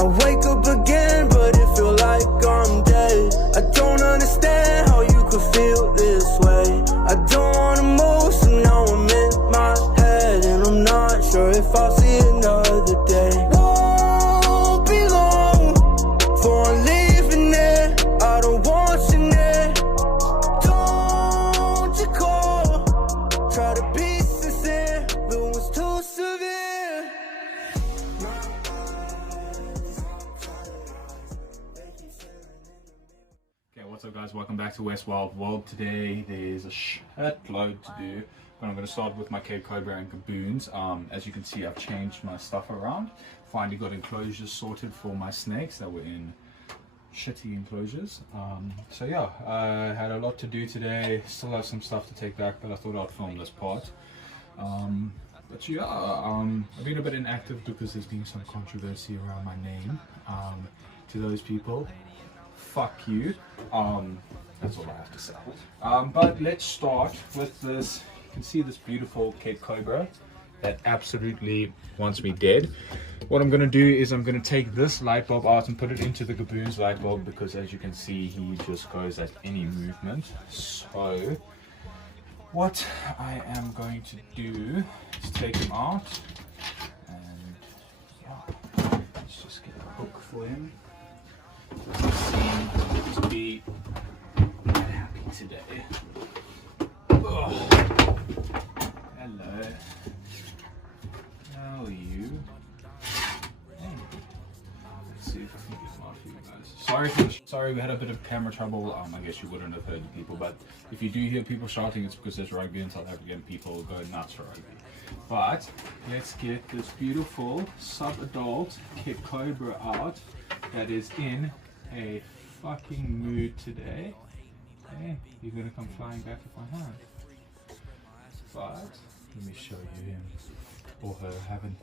I wake up again, but it feel like I'm dead. I don't understand how you could feel this way. I don't wanna move, so now I'm in my head, and I'm not sure if I'll see another day. Won't be long before I'm leaving it. I don't want you near. Don't you call, try to be sincere, but it was too severe. Okay, what's up guys, welcome back to West Wild World. Today there's a shitload to do, but I'm going to start with my KADO and Gaboons. As you can see, I've changed my stuff around. Finally got enclosures sorted for my snakes that were in shitty enclosures. So yeah, I had a lot to do today, still have some stuff to take back, but I thought I'd film this part. But yeah, I've been a bit inactive because there's been some controversy around my name. To those people, fuck you. That's all I have to say. But let's start with this. You can see this beautiful Cape Cobra that absolutely wants me dead. What I'm going to do is I'm going to take this light bulb out and put it into the Gaboon's light bulb, because as you can see, he just goes at any movement. So what I am going to do is take him out, and yeah, let's just get a hook for him. Doesn't seem to be that happy today. Oh. Hello. How are you? Hey. Let's see if I can get him out for you guys. Sorry, we had a bit of camera trouble. I guess you wouldn't have heard the people, but if you do hear people shouting, it's because there's rugby in South Africa and people go nuts for rugby. But let's get this beautiful sub-adult Cape Cobra out that is in a fucking mood today. Hey, you're gonna come flying back with my hand. But let me show you him or her. I haven't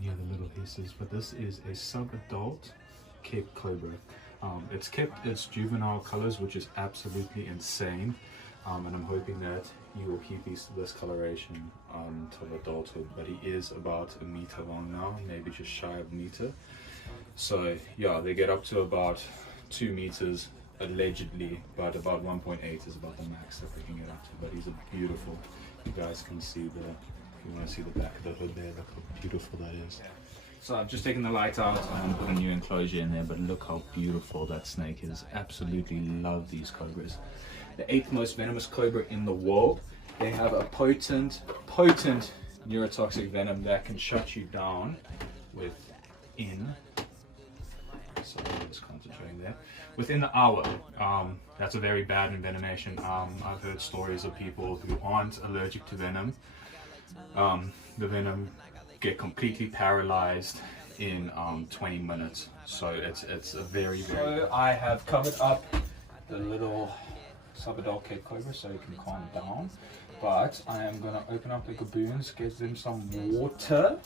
near the little hisses, but this is a sub-adult Cape Cobra. It's kept its juvenile colors, which is absolutely insane. And I'm hoping that you will keep this coloration till adulthood. But he is about a meter long now, maybe just shy of a meter. So yeah, they get up to about 2 meters allegedly, but about 1.8 is about the max that they can get up to. But he's a beautiful, you guys can see if you want to see the back of the hood there, look how beautiful that is. So I've just taken the light out and put a new enclosure in there, but look how beautiful that snake is. Absolutely love these cobras. The 8th most venomous cobra in the world. They have a potent neurotoxic venom that can shut you down within, so I'm just concentrating there, within the hour. That's a very bad envenomation. I've heard stories of people who aren't allergic to venom. The venom get completely paralyzed in 20 minutes. So it's a very So I have covered up the little sub-adult Cape Cobra so he can calm down. But I am going to open up the Gaboons, get them some water.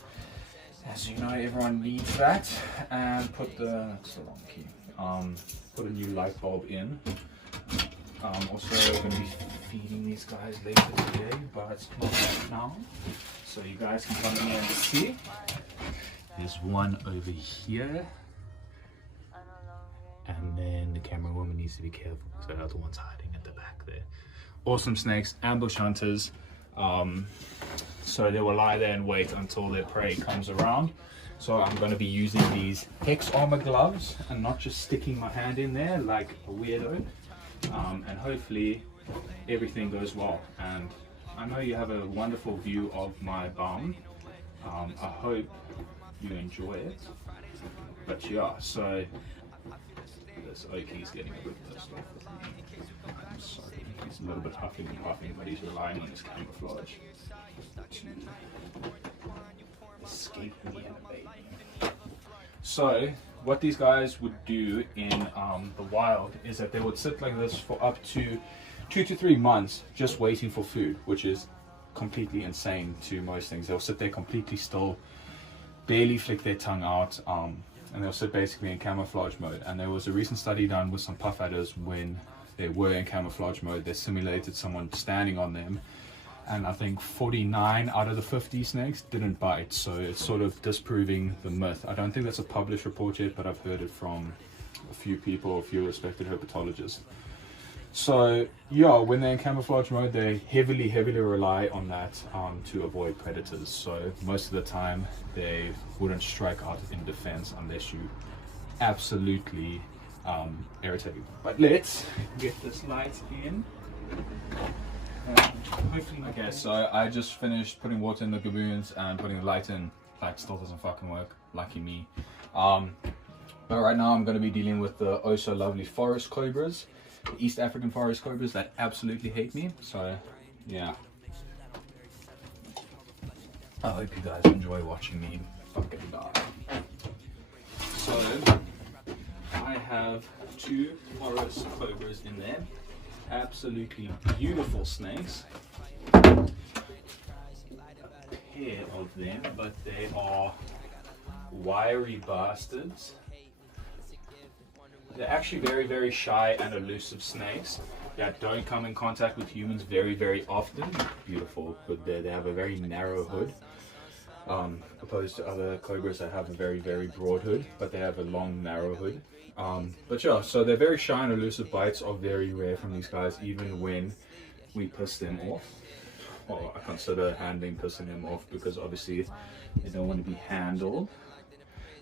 As you know, everyone needs that. And put that's the wrong key. Put a new light bulb in. Also going to be feeding these guys later today, but not right now. So you guys can come in here and see. There's one over here. And then the camera woman needs to be careful because the other one's hiding at the back there. Awesome snakes, ambush hunters. So they will lie there and wait until their prey comes around. So I'm going to be using these Hex Armor gloves and not just sticking my hand in there like a weirdo. And hopefully everything goes well. And I know you have a wonderful view of my bum. I hope you enjoy it. But yeah, so this Oakie's getting a bit pissed off with me. I'm sorry, he's a little bit huffing and puffing, but he's relying on his camouflage to escape me and evade me. So what these guys would do in the wild is that they would sit like this for up to 2 to 3 months just waiting for food, which is completely insane to most things. They'll sit there completely still, barely flick their tongue out, and they'll sit basically in camouflage mode. And there was a recent study done with some puff adders when they were in camouflage mode. They simulated someone standing on them and I think 49 out of the 50 snakes didn't bite, so it's sort of disproving the myth. I don't think that's a published report yet, but I've heard it from a few people, a few respected herpetologists. So yeah, when they're in camouflage mode, they heavily rely on that to avoid predators. So most of the time they wouldn't strike out in defense unless you absolutely irritate them. But let's get this light in. Hopefully. Okay, so I just finished putting water in the gaboons and putting the light in. Light still doesn't fucking work, lucky me. But right now I'm going to be dealing with the oh so lovely forest cobras, the East African forest cobras that absolutely hate me. So yeah, I hope you guys enjoy watching me fucking die. So I have 2 forest cobras in there. Absolutely beautiful snakes. A pair of them, but they are wiry bastards. They're actually very shy and elusive snakes that don't come in contact with humans very often. Beautiful hood there. They have a very narrow hood, opposed to other cobras that have a very broad hood, but they have a long narrow hood. But yeah, so they're very shy and elusive. Bites are very rare from these guys, even when we piss them off. Well, I consider handling pissing them off because obviously they don't want to be handled.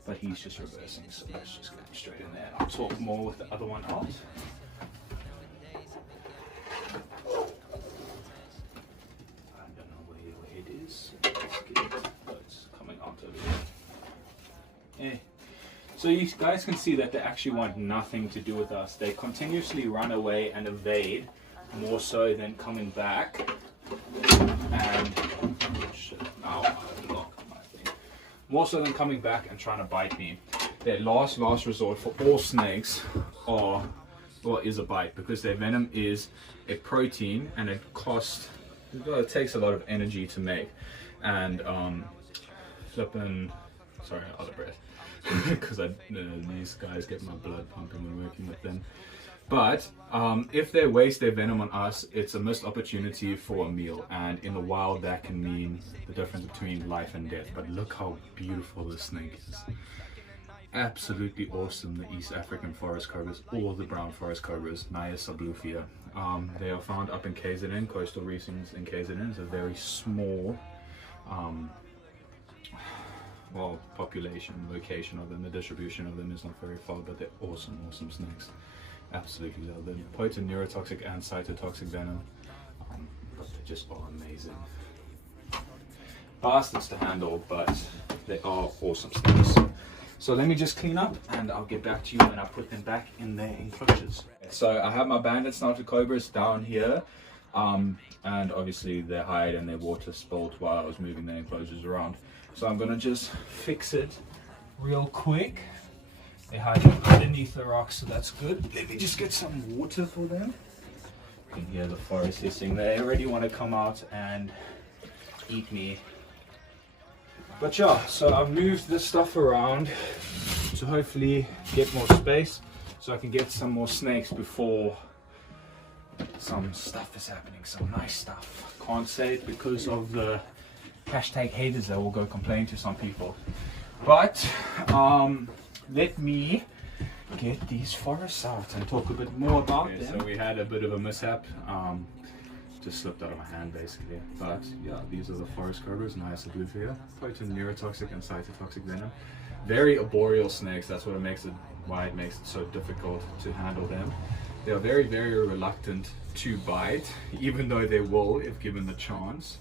But he's just reversing, so let's just go straight in there. I'll talk more with the other one out. I don't know where your head is. Let's get it. Oh, it's coming out over there. Yeah. So you guys can see that they actually want nothing to do with us. They continuously run away and evade, more so than coming back. And shit, now I unlock my thing. More so than coming back and trying to bite me. Their last resort for all snakes is a bite, because their venom is a protein and it takes a lot of energy to make. And sorry, out of breath. Because these guys get my blood pumping when working with them. But if they waste their venom on us, it's a missed opportunity for a meal, and in the wild that can mean the difference between life and death. But look how beautiful this snake is. Absolutely awesome. The East African forest cobras, all the brown forest cobras, Naias subluphia. They are found up in KZN, coastal regions in KZN. It's a very small population, location of them. The distribution of them is not very far, but they're awesome snakes. Absolutely love them. Potent neurotoxic and cytotoxic venom, but they just are amazing. Bastards to handle, but they are awesome snakes. So let me just clean up and I'll get back to you when I put them back in their enclosures. So I have my banded snouted cobras down here, and obviously their hide and their water spilled while I was moving their enclosures around. So I'm gonna just fix it real quick. They hide underneath the rocks, so that's good. Let me just get some water for them. You can hear the forest hissing. They already want to come out and eat me. But yeah, so I've moved this stuff around to hopefully get more space so I can get some more snakes before some stuff is happening, some nice stuff. Can't say it because of the hashtag haters that will go complain to some people. But let me get these forests out and talk a bit more about them. So we had a bit of a mishap. Just slipped out of my hand basically. But yeah, these are the forest cobras, Naias subluphia, potent neurotoxic and cytotoxic venom. Very arboreal snakes. That's what why it makes it so difficult to handle them. They are very reluctant to bite, even though they will if given the chance.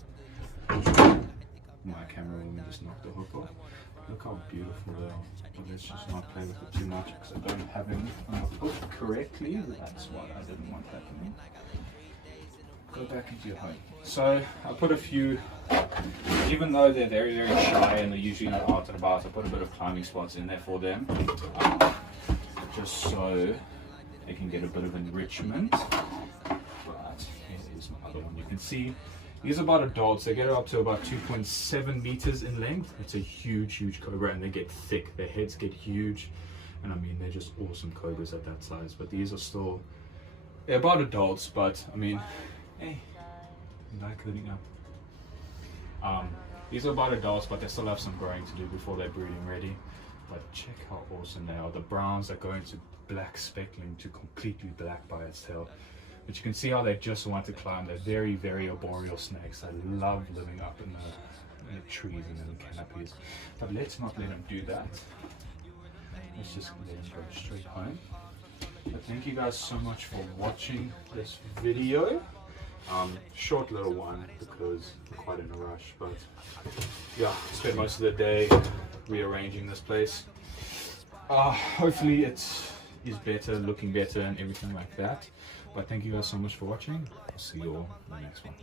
My camera will just knock the hook off. Look how beautiful they are. But let's just not play with it too much because I don't have them hooked correctly. That's what I didn't want happening. Go back into your home. So I put a few, even though they're very shy and they're usually not out and about, I put a bit of climbing spots in there for them, just so they can get a bit of enrichment. But here is my other one. You can see these are about adults. They get up to about 2.7 meters in length. It's a huge cobra, and they get thick. Their heads get huge, and I mean they're just awesome cobras at that size. But these are still, they're about adults, but I mean, hey, I like cleaning up. These are about adults, but they still have some growing to do before they're breeding ready. But check how awesome they are. The browns are going to black speckling to completely black by its tail. But you can see how they just want to climb. They're very, very arboreal snakes. I love living up in the trees and in the canopies. But let's not let them do that. Let's just let them go straight home. But thank you guys so much for watching this video. Short little one because we're quite in a rush, but yeah, spent most of the day rearranging this place. Hopefully it is better, looking better and everything like that. But thank you guys so much for watching. I'll see you all in the next one.